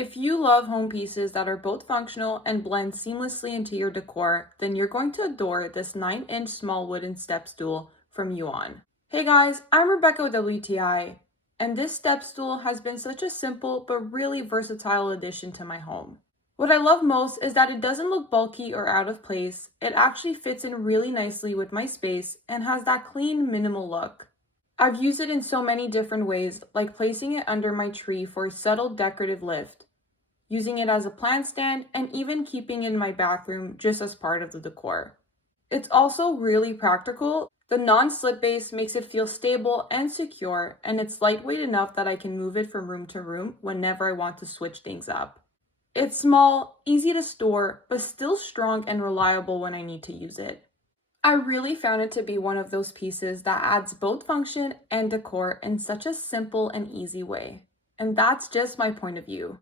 If you love home pieces that are both functional and blend seamlessly into your decor, then you're going to adore this 9-inch small wooden step stool from Youeon. Hey guys, I'm Rebecca with WTI, and this step stool has been such a simple but really versatile addition to my home. What I love most is that it doesn't look bulky or out of place. It actually fits in really nicely with my space and has that clean, minimal look. I've used it in so many different ways, like placing it under my tree for a subtle decorative lift, using it as a plant stand, and even keeping it in my bathroom just as part of the decor. It's also really practical. The non-slip base makes it feel stable and secure, and it's lightweight enough that I can move it from room to room whenever I want to switch things up. It's small, easy to store, but still strong and reliable when I need to use it. I really found it to be one of those pieces that adds both function and decor in such a simple and easy way. And that's just my point of view.